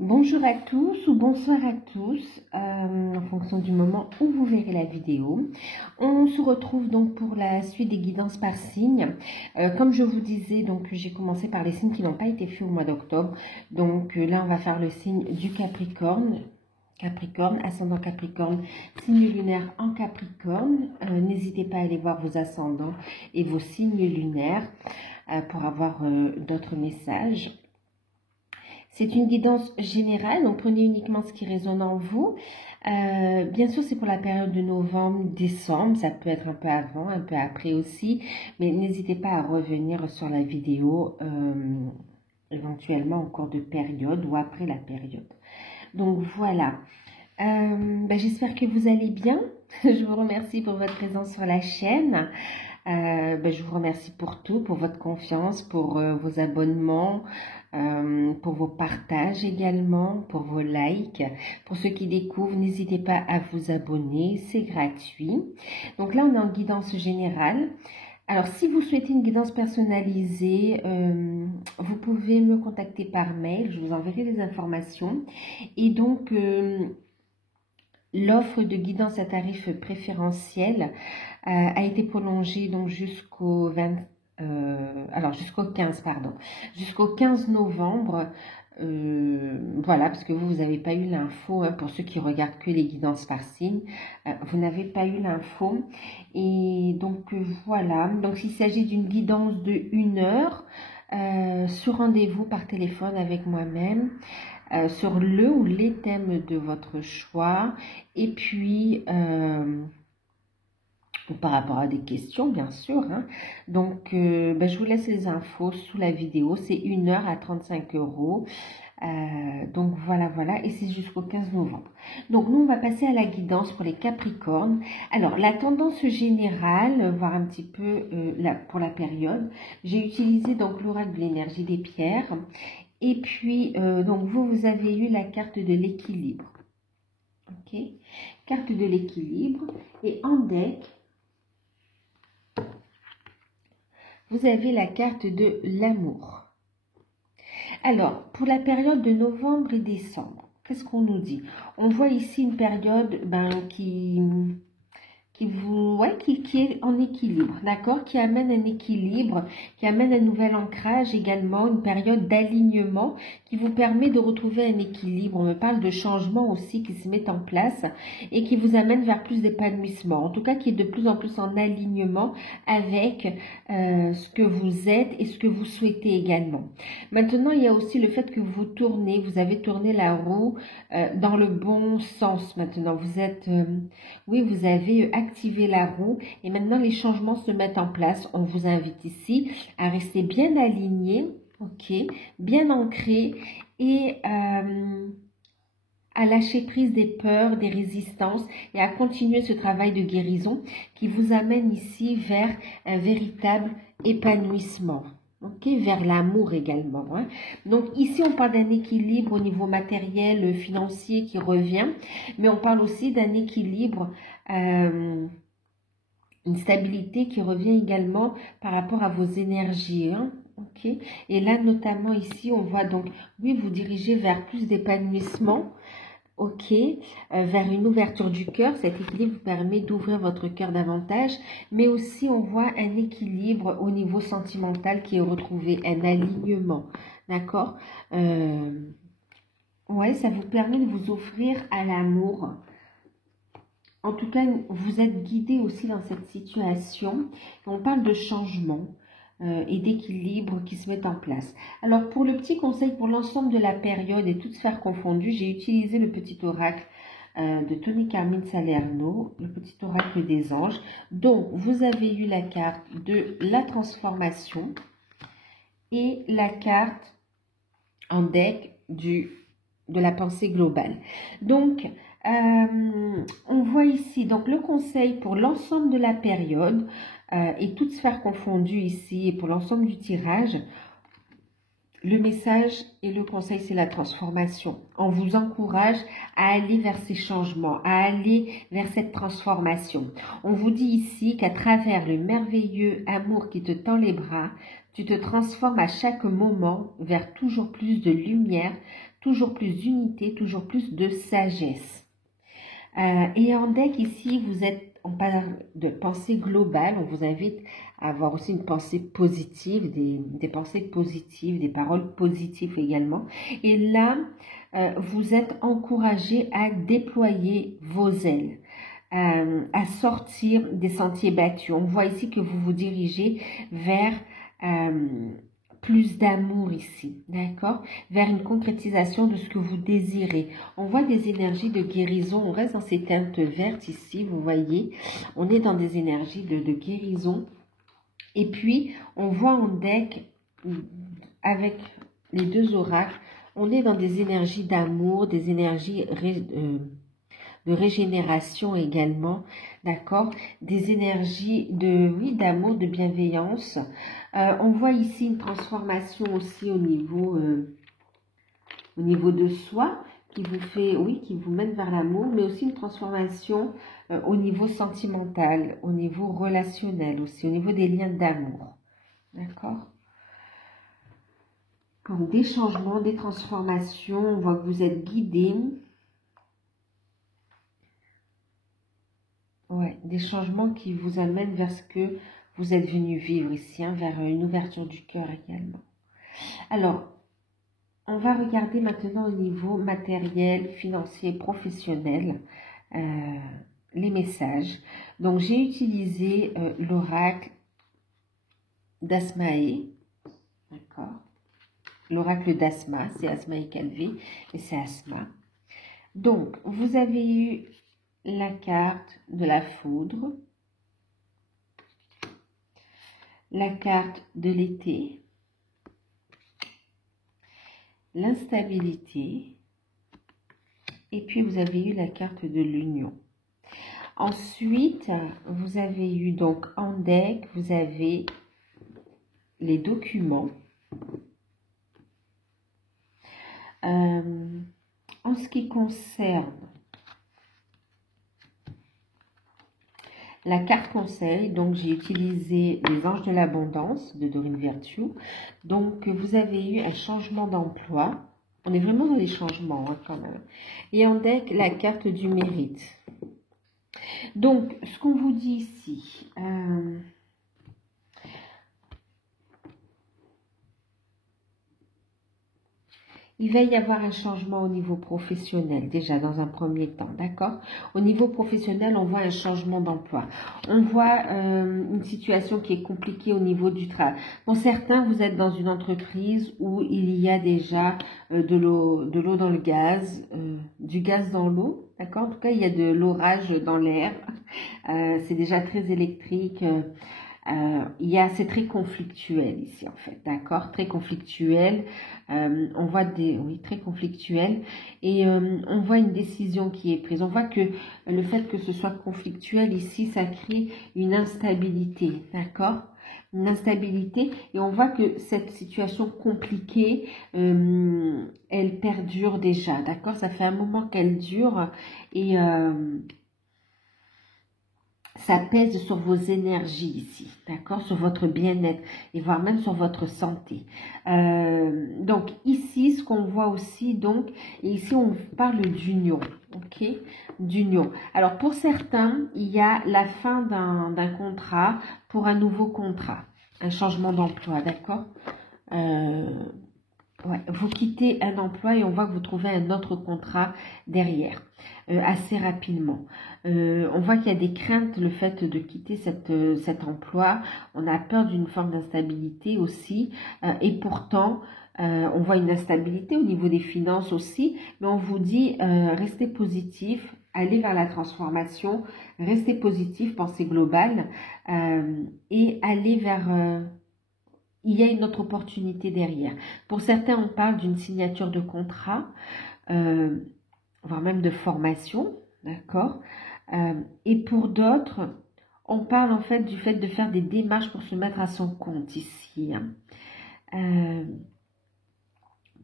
Bonjour à tous ou bonsoir à tous, en fonction du moment où vous verrez la vidéo. On se retrouve donc pour la suite des guidances par signe. Comme je vous disais, donc j'ai commencé par les signes qui n'ont pas été faits au mois d'octobre. Donc là, on va faire le signe du Capricorne. Capricorne, ascendant Capricorne, signe lunaire en Capricorne. N'hésitez pas à aller voir vos ascendants et vos signes lunaires pour avoir d'autres messages. C'est une guidance générale, donc prenez uniquement ce qui résonne en vous. Bien sûr, c'est pour la période de novembre, décembre, ça peut être un peu avant, un peu après aussi, mais n'hésitez pas à revenir sur la vidéo éventuellement en cours de période ou après la période. Donc voilà, j'espère que vous allez bien. Je vous remercie pour votre présence sur la chaîne. Je vous remercie pour tout, pour votre confiance, pour vos abonnements, pour vos partages également, pour vos likes. Pour ceux qui découvrent, n'hésitez pas à vous abonner, c'est gratuit. Donc là, on est en guidance générale. Alors, si vous souhaitez une guidance personnalisée, vous pouvez me contacter par mail, je vous enverrai les informations. Et donc, l'offre de guidance à tarif préférentiel a été prolongée donc jusqu'au 15 novembre. Voilà, parce que vous n'avez pas eu l'info, hein, pour ceux qui regardent que les guidances par signe, vous n'avez pas eu l'info. Et donc voilà, donc il s'agit d'une guidance de 1 heure sur rendez-vous par téléphone avec moi-même. Sur le ou les thèmes de votre choix, et puis par rapport à des questions bien sûr, hein. Donc je vous laisse les infos sous la vidéo, c'est 1 heure à 35 €. Donc voilà, et c'est jusqu'au 15 novembre. Donc nous on va passer à la guidance pour les Capricornes. Alors la tendance générale, voir un petit peu pour la période, j'ai utilisé donc l'oracle de l'énergie des pierres. Et puis, donc vous avez eu la carte de l'équilibre. Ok, carte de l'équilibre. Et en deck, vous avez la carte de l'amour. Alors, pour la période de novembre et décembre, qu'est-ce qu'on nous dit? On voit ici une période qui est en équilibre, d'accord, qui amène un équilibre, qui amène un nouvel ancrage également, une période d'alignement qui vous permet de retrouver un équilibre. On me parle de changements aussi qui se mettent en place et qui vous amène vers plus d'épanouissement, en tout cas qui est de plus en plus en alignement avec ce que vous êtes et ce que vous souhaitez également. Maintenant, il y a aussi le fait que vous avez tourné la roue dans le bon sens. Maintenant, vous êtes, vous avez activé la roue et maintenant les changements se mettent en place. On vous invite ici à rester bien aligné, ok, bien ancré et à lâcher prise des peurs, des résistances et à continuer ce travail de guérison qui vous amène ici vers un véritable épanouissement. Ok, vers l'amour également, hein. Donc ici on parle d'un équilibre au niveau matériel, financier qui revient, mais on parle aussi d'un équilibre, une stabilité qui revient également par rapport à vos énergies, hein. Ok, et là notamment ici on voit donc vous diriger vers plus d'épanouissement. Ok, vers une ouverture du cœur. Cet équilibre vous permet d'ouvrir votre cœur davantage, mais aussi on voit un équilibre au niveau sentimental qui est retrouvé, un alignement, d'accord. Ça vous permet de vous offrir à l'amour. En tout cas, vous êtes guidé aussi dans cette situation. On parle de changement et d'équilibre qui se mettent en place. Alors, pour le petit conseil pour l'ensemble de la période et toutes sphères confondues, j'ai utilisé le petit oracle de Tony Carmine Salerno, le petit oracle des anges. Donc, vous avez eu la carte de la transformation et la carte en deck de la pensée globale. Donc, on voit ici donc le conseil pour l'ensemble de la période et toutes sphères confondues ici et pour l'ensemble du tirage. Le message et le conseil, c'est la transformation. On vous encourage à aller vers ces changements, à aller vers cette transformation. On vous dit ici qu'à travers le merveilleux amour qui te tend les bras, tu te transformes à chaque moment vers toujours plus de lumière, toujours plus d'unité, toujours plus de sagesse. Et en deck ici, on parle de pensée globale, on vous invite à avoir aussi une pensée positive, des pensées positives, des paroles positives également. Et là, vous êtes encouragé à déployer vos ailes, à sortir des sentiers battus. On voit ici que vous vous dirigez vers plus d'amour ici, d'accord? Vers une concrétisation de ce que vous désirez. On voit des énergies de guérison, on reste dans ces teintes vertes ici, vous voyez. On est dans des énergies de guérison. Et puis, on voit en deck, avec les deux oracles, on est dans des énergies d'amour, des énergies de régénération également, d'accord, des énergies oui, d'amour, de bienveillance. On voit ici une transformation aussi au niveau de soi, qui vous fait, oui, qui vous mène vers l'amour, mais aussi une transformation au niveau sentimental, au niveau relationnel aussi, au niveau des liens d'amour, d'accord. Donc des changements, des transformations, on voit que vous êtes guidé. Ouais, des changements qui vous amènent vers ce que vous êtes venu vivre ici, hein, vers une ouverture du cœur également. Alors, on va regarder maintenant au niveau matériel, financier, professionnel, les messages. Donc, j'ai utilisé l'oracle d'Asmae, d'accord. L'oracle d'Asma, c'est Asmae Calvé et c'est Asma. Donc, vous avez eu la carte de la foudre, la carte de l'été, l'instabilité, et puis vous avez eu la carte de l'union. Ensuite, vous avez eu donc en deck, vous avez les documents. En ce qui concerne la carte conseil, donc j'ai utilisé les anges de l'abondance de Dorine Virtue. Donc vous avez eu un changement d'emploi. On est vraiment dans les changements hein, quand même. Et en deck, la carte du mérite. Donc ce qu'on vous dit ici, il va y avoir un changement au niveau professionnel, déjà dans un premier temps, d'accord? Au niveau professionnel, on voit un changement d'emploi. On voit une situation qui est compliquée au niveau du travail. Pour certains, vous êtes dans une entreprise où il y a déjà de l'eau dans le gaz, du gaz dans l'eau, d'accord? En tout cas, il y a de l'orage dans l'air. C'est déjà très électrique. C'est très conflictuel ici en fait, d'accord, très conflictuel. On voit très conflictuel et on voit une décision qui est prise. On voit que le fait que ce soit conflictuel ici, ça crée une instabilité, d'accord, une instabilité et on voit que cette situation compliquée, elle perdure déjà, d'accord, ça fait un moment qu'elle dure et ça pèse sur vos énergies ici, d'accord, sur votre bien-être et voire même sur votre santé. Donc ici, ce qu'on voit aussi, donc, et ici on parle d'union, ok, d'union. Alors pour certains, il y a la fin d'un contrat pour un nouveau contrat, un changement d'emploi, d'accord. Ouais, vous quittez un emploi et on voit que vous trouvez un autre contrat derrière, assez rapidement. On voit qu'il y a des craintes, le fait de quitter cet emploi. On a peur d'une forme d'instabilité aussi. Et pourtant, on voit une instabilité au niveau des finances aussi. Mais on vous dit, restez positif, allez vers la transformation, restez positif, pensez global et allez vers... il y a une autre opportunité derrière. Pour certains, on parle d'une signature de contrat, voire même de formation, d'accord. Et pour d'autres, on parle en fait du fait de faire des démarches pour se mettre à son compte ici.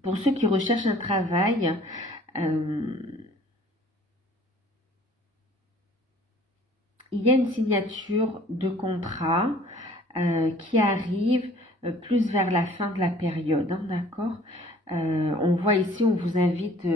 Pour ceux qui recherchent un travail, il y a une signature de contrat qui arrive plus vers la fin de la période, hein, d'accord. On voit ici, on vous invite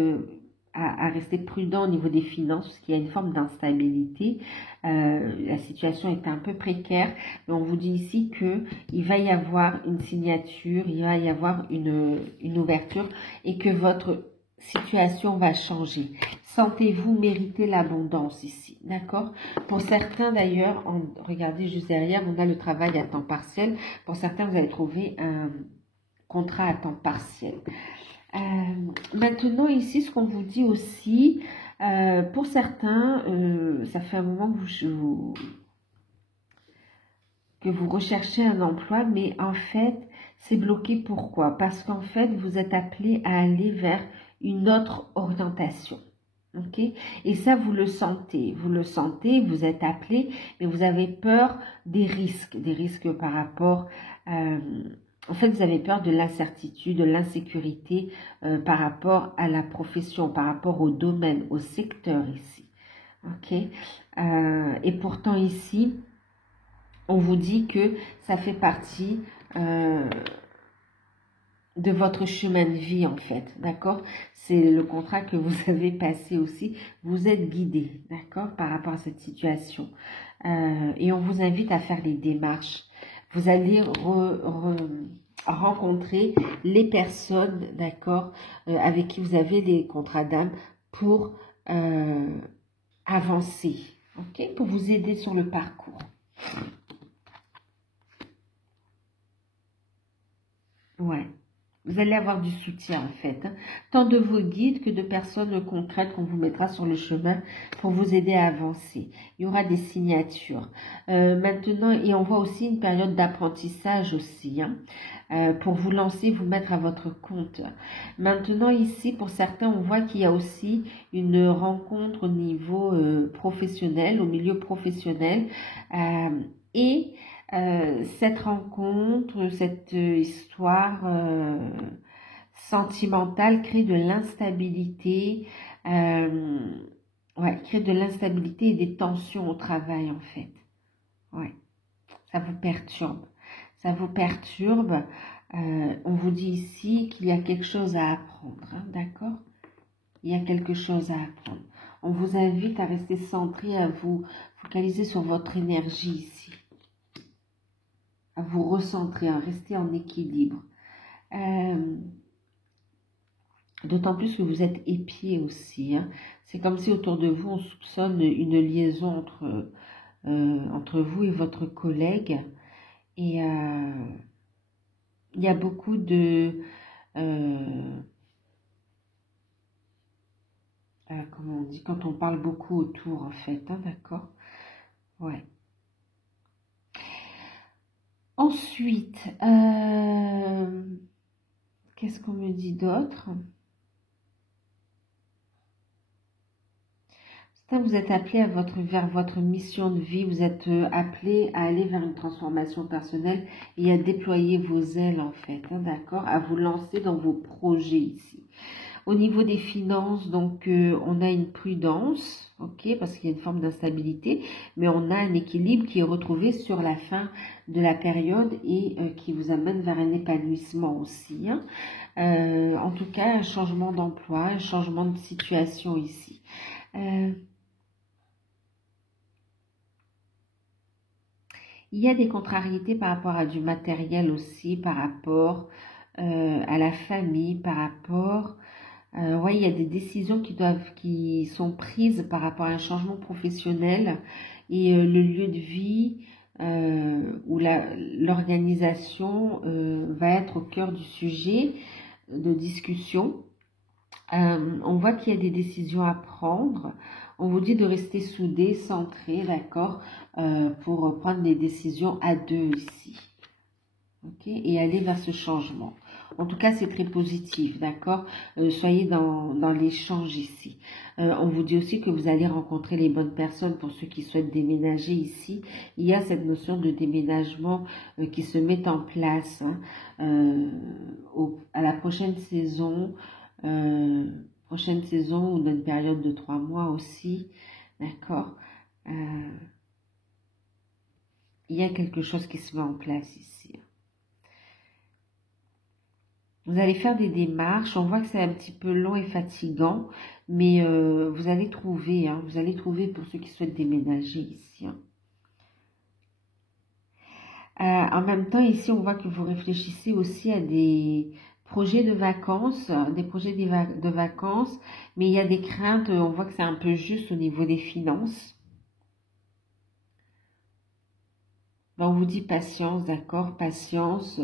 à rester prudent au niveau des finances, parce qu'il y a une forme d'instabilité. La situation est un peu précaire, mais on vous dit ici que il va y avoir une signature, il va y avoir une ouverture, et que votre situation va changer. Sentez-vous mériter l'abondance ici, d'accord? Pour certains d'ailleurs, regardez juste derrière, on a le travail à temps partiel. Pour certains, vous allez trouver un contrat à temps partiel. Maintenant ici, ce qu'on vous dit aussi, pour certains, ça fait un moment que vous recherchez un emploi, mais en fait, c'est bloqué. Pourquoi? Parce qu'en fait, vous êtes appelé à aller vers une autre orientation. Ok? Et ça, vous le sentez, vous êtes appelé, mais vous avez peur des risques par rapport en fait, vous avez peur de l'incertitude, de l'insécurité par rapport à la profession, par rapport au domaine, au secteur ici. Ok? Et pourtant ici, on vous dit que ça fait partie de votre chemin de vie en fait, d'accord? C'est le contrat que vous avez passé aussi. Vous êtes guidé, d'accord, par rapport à cette situation. Et on vous invite à faire les démarches. Vous allez rencontrer les personnes, d'accord, avec qui vous avez des contrats d'âme pour avancer, ok, pour vous aider sur le parcours. Ouais. Vous allez avoir du soutien en fait, hein, tant de vos guides que de personnes concrètes qu'on vous mettra sur le chemin pour vous aider à avancer. Il y aura des signatures. Maintenant, et on voit aussi une période d'apprentissage aussi, hein, pour vous lancer, vous mettre à votre compte. Maintenant ici, pour certains, on voit qu'il y a aussi une rencontre au niveau professionnel, au milieu professionnel, et cette rencontre, cette histoire sentimentale crée de l'instabilité, crée de l'instabilité et des tensions au travail en fait. Ouais, ça vous perturbe. Ça vous perturbe. On vous dit ici qu'il y a quelque chose à apprendre, hein, d'accord? Il y a quelque chose à apprendre. On vous invite à rester centré, à vous focaliser sur votre énergie ici. À vous recentrer, à rester en équilibre. D'autant plus que vous êtes épié aussi. Hein. C'est comme si autour de vous, on soupçonne une liaison entre vous et votre collègue. Et il y a beaucoup de... comment on dit? Quand on parle beaucoup autour, en fait. Hein, d'accord? Ouais. Ensuite, qu'est-ce qu'on me dit d'autre? Vous êtes appelé vers votre mission de vie, vous êtes appelé à aller vers une transformation personnelle et à déployer vos ailes en fait, hein, d'accord, à vous lancer dans vos projets ici. Au niveau des finances, donc on a une prudence, ok, parce qu'il y a une forme d'instabilité, mais on a un équilibre qui est retrouvé sur la fin de la période et qui vous amène vers un épanouissement aussi. Hein. En tout cas, un changement d'emploi, un changement de situation ici. Il y a des contrariétés par rapport à du matériel aussi, par rapport à la famille, par rapport... il y a des décisions qui sont prises par rapport à un changement professionnel et le lieu de vie ou l'organisation va être au cœur du sujet de discussion. On voit qu'il y a des décisions à prendre. On vous dit de rester soudé, centré, d'accord, pour prendre des décisions à deux ici. Ok, et aller vers ce changement. En tout cas, c'est très positif, d'accord. Soyez dans l'échange ici. On vous dit aussi que vous allez rencontrer les bonnes personnes pour ceux qui souhaitent déménager ici. Il y a cette notion de déménagement qui se met en place hein, à la prochaine saison. Ou dans une période de 3 mois aussi, d'accord, il y a quelque chose qui se met en place ici. Vous allez faire des démarches. On voit que c'est un petit peu long et fatigant, mais vous allez trouver, hein, vous allez trouver pour ceux qui souhaitent déménager ici. Hein. En même temps, ici, on voit que vous réfléchissez aussi à des projets de vacances, des projets de vacances, mais il y a des craintes, on voit que c'est un peu juste au niveau des finances. Donc, on vous dit patience, d'accord, patience.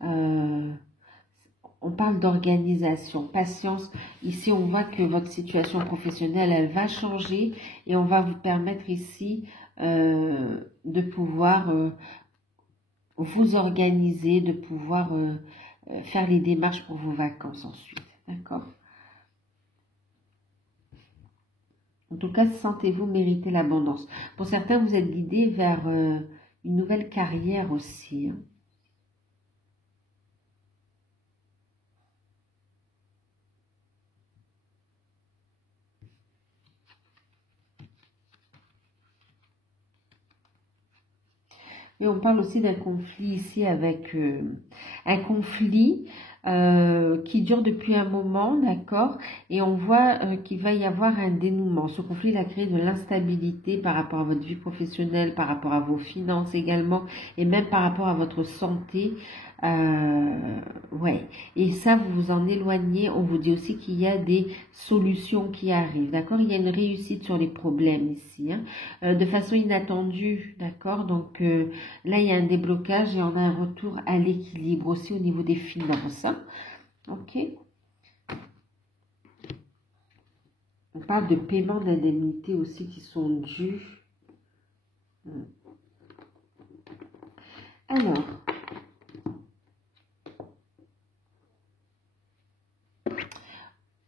On parle d'organisation, patience. Ici, on voit que votre situation professionnelle, elle va changer et on va vous permettre ici de pouvoir vous organiser, de pouvoir faire les démarches pour vos vacances ensuite. D'accord? En tout cas, sentez-vous mériter l'abondance. Pour certains, vous êtes guidés vers une nouvelle carrière aussi. Hein. Et on parle aussi d'un conflit ici avec un conflit qui dure depuis un moment, d'accord? Et on voit qu'il va y avoir un dénouement. Ce conflit va créer de l'instabilité par rapport à votre vie professionnelle, par rapport à vos finances également, et même par rapport à votre santé. Ouais. Et ça, vous vous en éloignez. On vous dit aussi qu'il y a des solutions qui arrivent, d'accord? Il y a une réussite sur les problèmes ici, hein, de façon inattendue, d'accord? Donc, là, il y a un déblocage et on a un retour à l'équilibre aussi au niveau des finances. Hein. Ok. On parle de paiement d'indemnités aussi qui sont dus. Alors,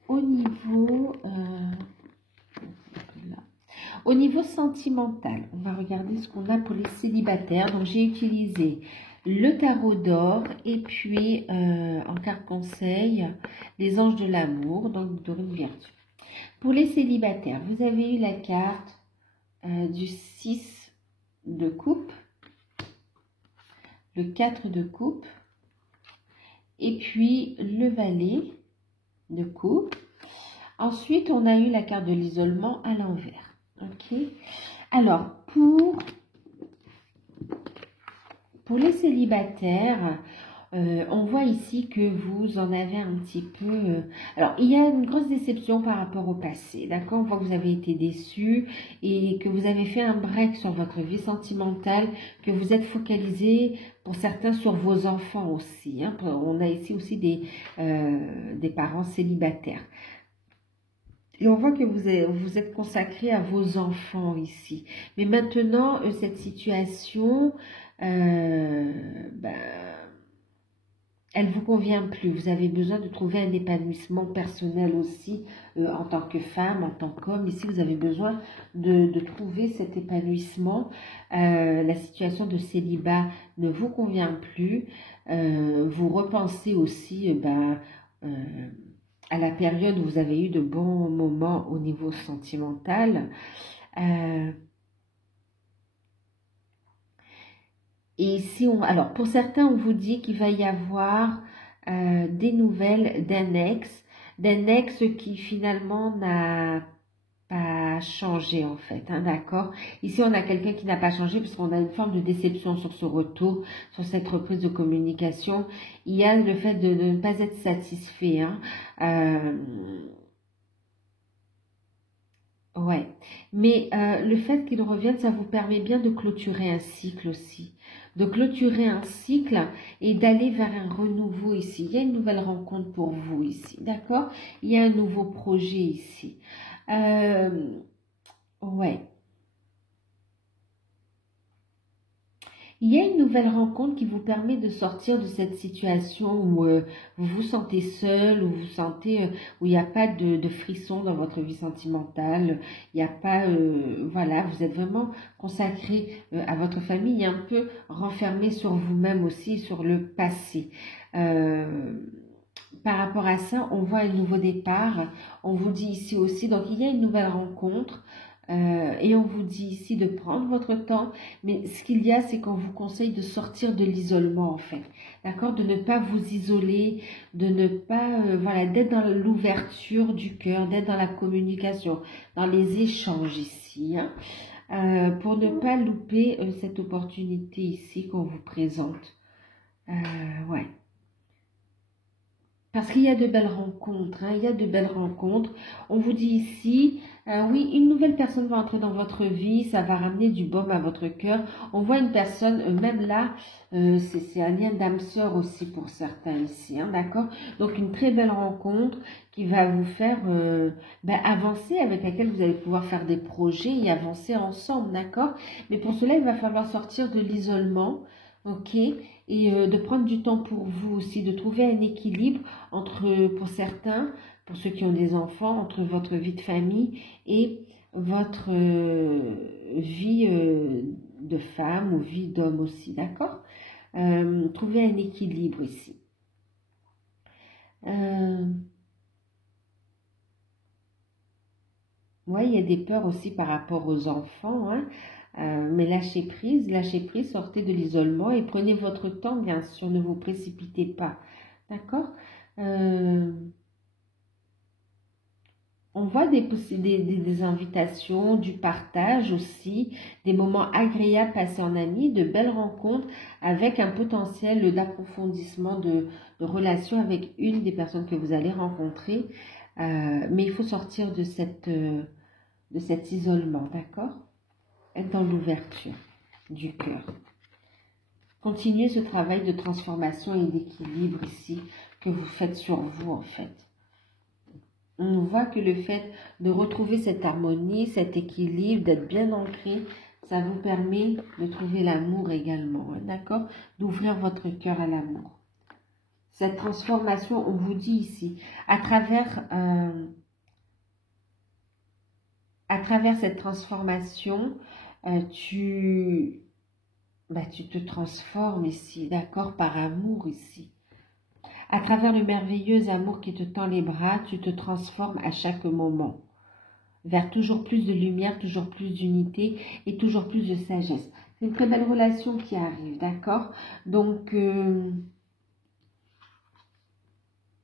au niveau, au niveau sentimental, on va regarder ce qu'on a pour les célibataires. Donc, j'ai utilisé le tarot d'or et puis en carte conseil, les anges de l'amour, donc Dorine Virtue. Pour les célibataires, vous avez eu la carte du 6 de coupe, le 4 de coupe et puis le valet de coupe. Ensuite, on a eu la carte de l'isolement à l'envers. Ok. Alors, pour les célibataires, on voit ici que vous en avez un petit peu... alors, il y a une grosse déception par rapport au passé, d'accord? On voit que vous avez été déçu et que vous avez fait un break sur votre vie sentimentale, que vous êtes focalisé, pour certains, sur vos enfants aussi. Hein. On a ici aussi des parents célibataires. Et on voit que vous êtes consacré à vos enfants ici. Mais maintenant, cette situation, ben, elle ne vous convient plus. Vous avez besoin de trouver un épanouissement personnel aussi en tant que femme, en tant qu'homme. Ici, vous avez besoin de trouver cet épanouissement. La situation de célibat ne vous convient plus. Vous repensez aussi à la période où vous avez eu de bons moments au niveau sentimental. Et si alors pour certains, on vous dit qu'il va y avoir des nouvelles d'un ex qui finalement n'a pas changé en fait, hein, d'accord? Ici, on a quelqu'un qui n'a pas changé parce qu'on a une forme de déception sur ce retour, sur cette reprise de communication. Il y a le fait de ne pas être satisfait, hein. Ouais, mais le fait qu'il revienne, ça vous permet bien de clôturer un cycle aussi. De clôturer un cycle et d'aller vers un renouveau ici. Il y a une nouvelle rencontre pour vous ici, d'accord? Il y a un nouveau projet ici. Ouais. Il y a une nouvelle rencontre qui vous permet de sortir de cette situation où vous vous sentez seul, où vous sentez, où il n'y a pas de frisson dans votre vie sentimentale, il n'y a pas, voilà, vous êtes vraiment consacré à votre famille et un peu renfermé sur vous-même aussi, sur le passé. Par rapport à ça, on voit un nouveau départ. On vous dit ici aussi, donc il y a une nouvelle rencontre. Et on vous dit ici de prendre votre temps, mais ce qu'il y a, c'est qu'on vous conseille de sortir de l'isolement en fait, d'accord, de ne pas vous isoler, de ne pas, voilà, d'être dans l'ouverture du cœur, d'être dans la communication, dans les échanges ici, hein, pour ne pas louper cette opportunité ici qu'on vous présente. Ouais. Parce qu'il y a de belles rencontres, hein, il y a de belles rencontres. On vous dit ici, oui, une nouvelle personne va entrer dans votre vie, ça va ramener du baume à votre cœur. On voit une personne, même là, c'est un lien d'âme sœur aussi pour certains ici, hein, d'accord? Donc une très belle rencontre qui va vous faire avancer, avec laquelle vous allez pouvoir faire des projets et avancer ensemble, d'accord? Mais pour cela, il va falloir sortir de l'isolement. Ok, et de prendre du temps pour vous aussi, de trouver un équilibre entre, pour certains, pour ceux qui ont des enfants, entre votre vie de famille et votre vie de femme ou vie d'homme aussi, d'accord? Trouver un équilibre ici. Ouais, il y a des peurs aussi par rapport aux enfants, hein. Mais lâchez prise, sortez de l'isolement et prenez votre temps, bien sûr, ne vous précipitez pas, d'accord? On voit des invitations, du partage aussi, des moments agréables passés en amis, de belles rencontres avec un potentiel d'approfondissement de relations avec une des personnes que vous allez rencontrer. Mais il faut sortir de cet isolement, d'accord? Être dans l'ouverture du cœur. Continuez ce travail de transformation et d'équilibre ici que vous faites sur vous en fait. On voit que le fait de retrouver cette harmonie, cet équilibre, d'être bien ancré, ça vous permet de trouver l'amour également, hein, d'accord? D'ouvrir votre cœur à l'amour. Cette transformation, on vous dit ici, à travers cette transformation, tu te transformes ici, d'accord, par amour ici. À travers le merveilleux amour qui te tend les bras, tu te transformes à chaque moment vers toujours plus de lumière, toujours plus d'unité et toujours plus de sagesse. C'est une très belle relation qui arrive, d'accord? Donc,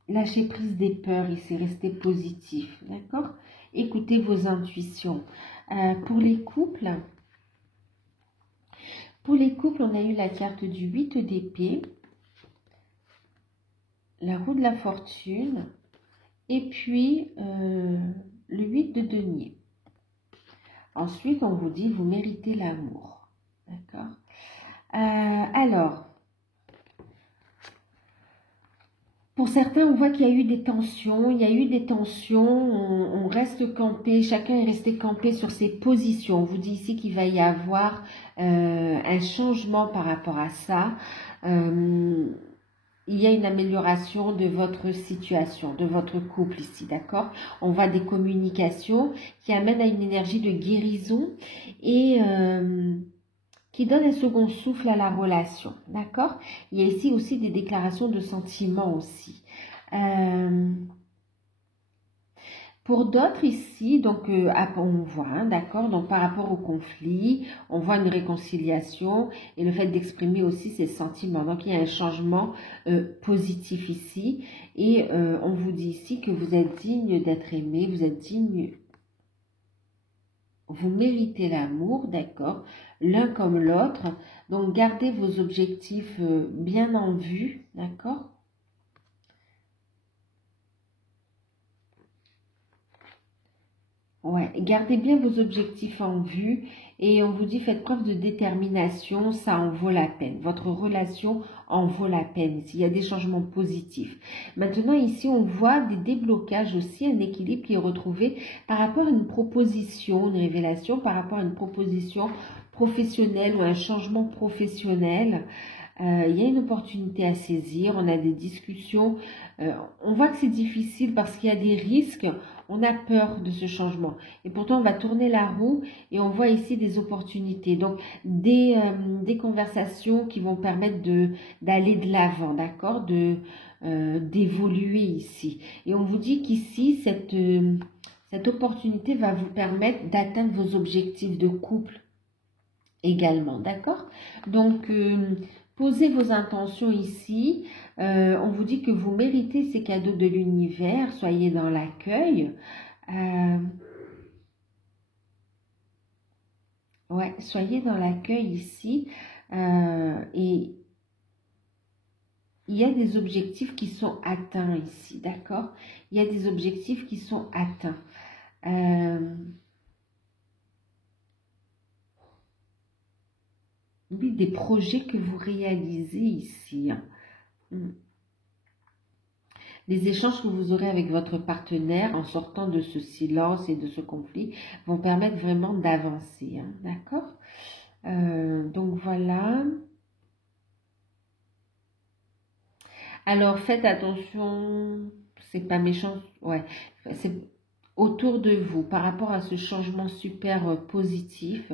lâchez prise des peurs ici, restez positif, d'accord? Écoutez vos intuitions. Pour les couples, on a eu la carte du 8 d'épée, la roue de la fortune et puis le 8 de denier. Ensuite, on vous dit, vous méritez l'amour. D'accord? Alors, pour certains, on voit qu'il y a eu des tensions, on reste campé, chacun est resté campé sur ses positions. On vous dit ici qu'il va y avoir un changement par rapport à ça. Il y a une amélioration de votre situation, de votre couple ici, d'accord? On voit des communications qui amènent à une énergie de guérison et qui donne un second souffle à la relation, d'accord? Il y a ici aussi des déclarations de sentiments aussi. Pour d'autres ici, donc on voit, hein, d'accord, donc par rapport au conflit, on voit une réconciliation et le fait d'exprimer aussi ses sentiments. Donc il y a un changement positif ici et on vous dit ici que vous êtes digne d'être aimé, vous êtes digne, vous méritez l'amour, d'accord, l'un comme l'autre. Donc gardez vos objectifs bien en vue, d'accord? Ouais, gardez bien vos objectifs en vue et on vous dit faites preuve de détermination, ça en vaut la peine. Votre relation en vaut la peine. S'il y a des changements positifs. Maintenant ici on voit des déblocages aussi, un équilibre qui est retrouvé par rapport à une proposition, une révélation, par rapport à une proposition professionnelle ou un changement professionnel. Il y a une opportunité à saisir, on a des discussions, on voit que c'est difficile parce qu'il y a des risques, on a peur de ce changement et pourtant on va tourner la roue et on voit ici des opportunités, donc des conversations qui vont permettre d'aller de l'avant, d'évoluer ici et on vous dit qu'ici Cette opportunité va vous permettre d'atteindre vos objectifs de couple également, d'accord? Donc, posez vos intentions ici. On vous dit que vous méritez ces cadeaux de l'univers. Soyez dans l'accueil. Ouais, soyez dans l'accueil ici. Et il y a des objectifs qui sont atteints ici, d'accord? Il y a des objectifs qui sont atteints. Oui, des projets que vous réalisez ici. Les échanges que vous aurez avec votre partenaire en sortant de ce silence et de ce conflit vont permettre vraiment d'avancer, hein, d'accord? Donc voilà. Alors faites attention, c'est pas méchant, ouais, c'est autour de vous par rapport à ce changement super positif.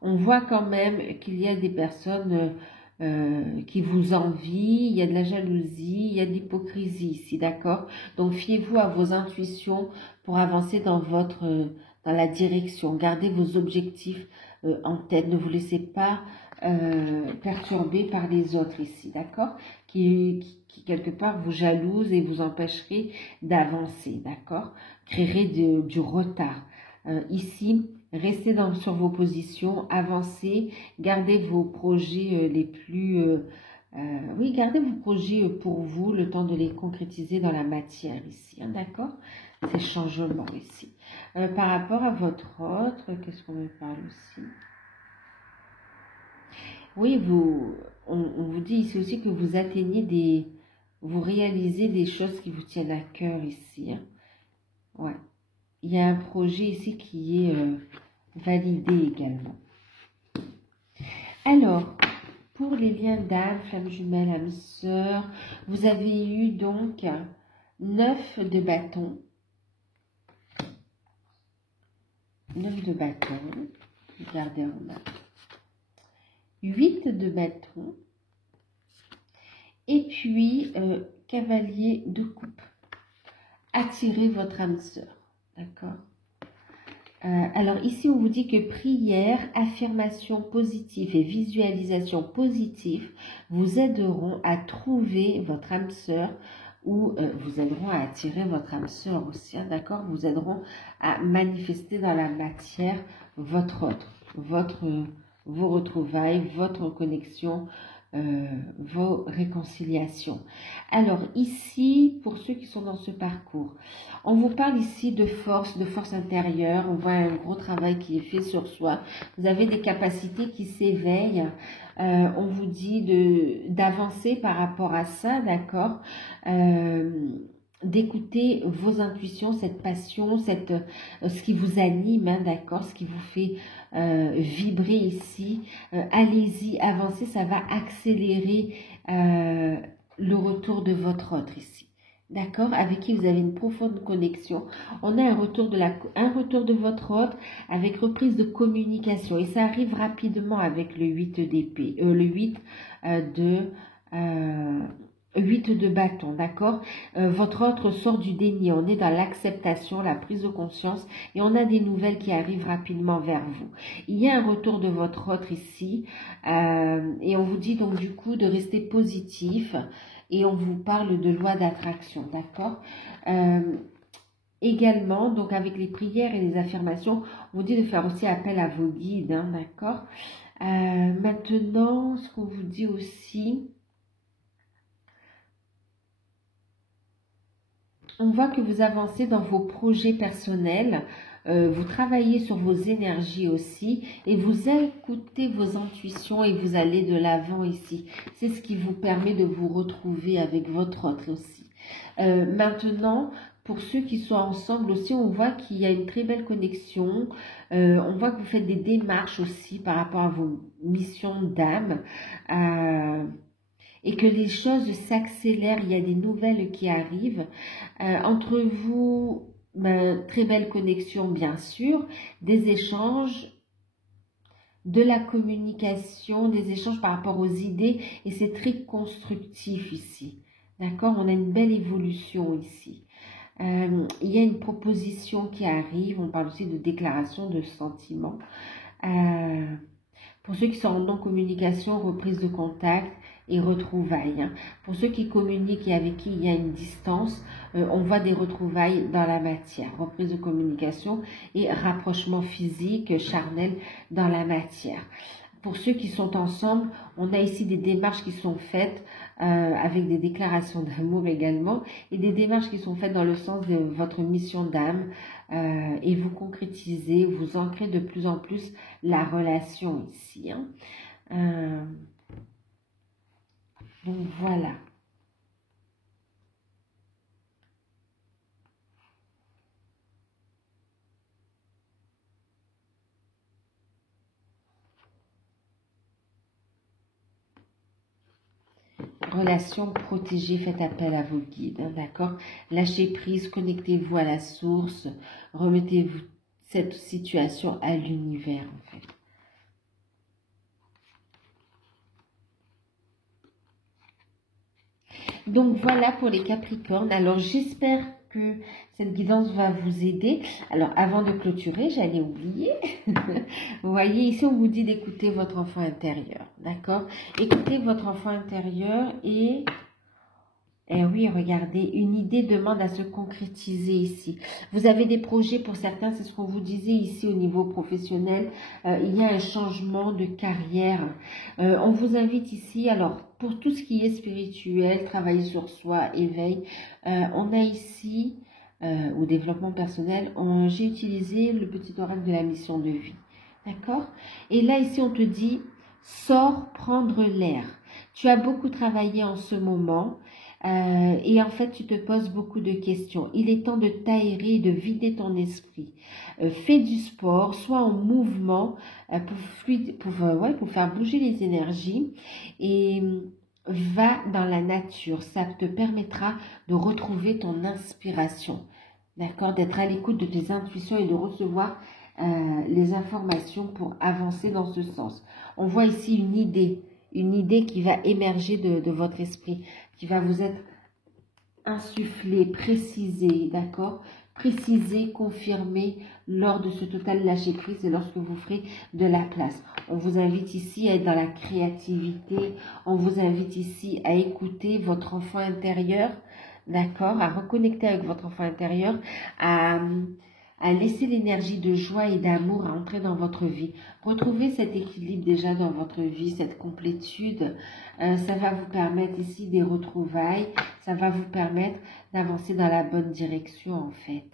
On voit quand même qu'il y a des personnes qui vous envient, il y a de la jalousie, il y a de l'hypocrisie ici, d'accord? Donc fiez-vous à vos intuitions pour avancer dans dans la direction. Gardez vos objectifs en tête, ne vous laissez pas perturber par les autres ici, d'accord? Qui quelque part vous jalousent et vous empêcherait d'avancer, d'accord? Créerait du retard. Ici, restez sur vos positions, avancez, gardez vos projets les plus... oui, gardez vos projets pour vous, le temps de les concrétiser dans la matière ici, hein, d'accord? Ces changements ici. Par rapport à votre autre, qu'est-ce qu'on me parle aussi? Oui, on vous dit ici aussi que vous atteignez vous réalisez des choses qui vous tiennent à cœur ici, hein. Ouais. Il y a un projet ici qui est validé également. Alors, pour les liens d'âme, flamme jumelle, âme sœur, vous avez eu donc 9 de bâton. 9 de bâton. Regardez en bas. 8 de bâton. Et puis, cavalier de coupe. Attirez votre âme sœur. D'accord? Alors ici, on vous dit que prière, affirmation positive et visualisation positive vous aideront à trouver votre âme sœur ou vous aideront à attirer votre âme sœur aussi, hein, d'accord? Vous aideront à manifester dans la matière votre autre, vos retrouvailles, votre connexion, vos réconciliations. Alors ici, pour ceux qui sont dans ce parcours, on vous parle ici de force intérieure. On voit un gros travail qui est fait sur soi. Vous avez des capacités qui s'éveillent. On vous dit d'avancer par rapport à ça, d'accord? D'écouter vos intuitions, cette passion, ce qui vous anime, hein, d'accord, ce qui vous fait vibrer ici. Allez-y, avancez, ça va accélérer le retour de votre autre ici. D'accord, avec qui vous avez une profonde connexion. On a un retour de votre autre avec reprise de communication. Et ça arrive rapidement avec le 8 d'épée, le 8 de bâton, d'accord? Votre autre sort du déni, on est dans l'acceptation, la prise de conscience et on a des nouvelles qui arrivent rapidement vers vous. Il y a un retour de votre autre ici et on vous dit donc du coup de rester positif et on vous parle de loi d'attraction, d'accord? Également, donc avec les prières et les affirmations, on vous dit de faire aussi appel à vos guides, hein, d'accord? Maintenant, ce qu'on vous dit aussi... On voit que vous avancez dans vos projets personnels, vous travaillez sur vos énergies aussi et vous écoutez vos intuitions et vous allez de l'avant ici. C'est ce qui vous permet de vous retrouver avec votre autre aussi. Maintenant, pour ceux qui sont ensemble aussi, on voit qu'il y a une très belle connexion. On voit que vous faites des démarches aussi par rapport à vos missions d'âme. Et que les choses s'accélèrent, il y a des nouvelles qui arrivent. Entre vous, très belle connexion bien sûr, des échanges, de la communication, des échanges par rapport aux idées et c'est très constructif ici. D'accord? On a une belle évolution ici. Il y a une proposition qui arrive. On parle aussi de déclaration de sentiments. Pour ceux qui sont en non-communication, reprise de contact et retrouvailles. Pour ceux qui communiquent et avec qui il y a une distance, on voit des retrouvailles dans la matière. Reprise de communication et rapprochement physique, charnel dans la matière. Pour ceux qui sont ensemble, on a ici des démarches qui sont faites avec des déclarations d'amour également et des démarches qui sont faites dans le sens de votre mission d'âme et vous concrétisez, vous ancrez de plus en plus la relation ici. Donc voilà. Relation protégée, faites appel à vos guides, d'accord? Lâchez prise, connectez-vous à la source, remettez-vous cette situation à l'univers, en fait. Donc voilà pour les Capricornes. Alors j'espère que cette guidance va vous aider. Alors avant de clôturer, j'allais oublier. Vous voyez, ici on vous dit d'écouter votre enfant intérieur. D'accord? Écoutez votre enfant intérieur et oui, regardez, une idée demande à se concrétiser ici. Vous avez des projets pour certains, c'est ce qu'on vous disait ici au niveau professionnel. Il y a un changement de carrière. On vous invite ici, alors pour tout ce qui est spirituel, travailler sur soi, éveil, on a ici, au développement personnel, j'ai utilisé le petit oracle de la mission de vie. D'accord? Et là, ici, on te dit, sors prendre l'air. Tu as beaucoup travaillé en ce moment. Et en fait, tu te poses beaucoup de questions. Il est temps de t'aérer, de vider ton esprit. Fais du sport, sois en mouvement pour faire bouger les énergies et va dans la nature. Ça te permettra de retrouver ton inspiration. D'accord? D'être à l'écoute de tes intuitions et de recevoir les informations pour avancer dans ce sens. On voit ici une idée qui va émerger de votre esprit, qui va vous être insufflée, précisée, d'accord? Précisée, confirmée lors de ce total lâcher prise et lorsque vous ferez de la place. On vous invite ici à être dans la créativité, on vous invite ici à écouter votre enfant intérieur, d'accord? À reconnecter avec votre enfant intérieur, à laisser l'énergie de joie et d'amour à entrer dans votre vie. Retrouvez cet équilibre déjà dans votre vie, cette complétude. Ça va vous permettre ici des retrouvailles. Ça va vous permettre d'avancer dans la bonne direction en fait.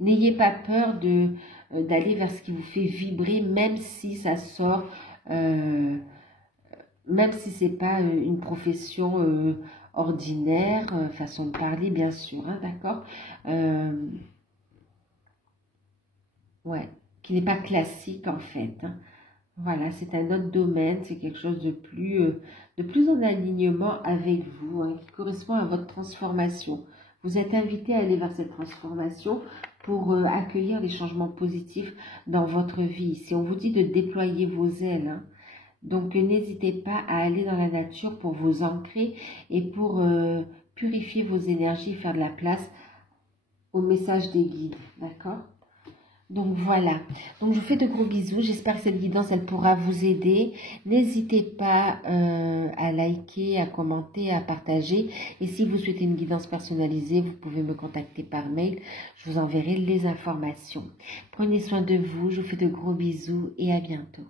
N'ayez pas peur d'aller vers ce qui vous fait vibrer, même si ça sort, même si c'est pas une profession ordinaire, façon de parler bien sûr, hein, d'accord, ouais, qui n'est pas classique en fait, hein. Voilà, c'est un autre domaine, c'est quelque chose de plus en alignement avec vous, hein, qui correspond à votre transformation. Vous êtes invité à aller vers cette transformation pour accueillir les changements positifs dans votre vie. Si on vous dit de déployer vos ailes, hein, donc n'hésitez pas à aller dans la nature pour vous ancrer et pour purifier vos énergies, faire de la place au message des guides, d'accord? Donc voilà, donc je vous fais de gros bisous, j'espère que cette guidance elle pourra vous aider. N'hésitez pas à liker, à commenter, à partager. Et si vous souhaitez une guidance personnalisée, vous pouvez me contacter par mail, je vous enverrai les informations. Prenez soin de vous, je vous fais de gros bisous et à bientôt.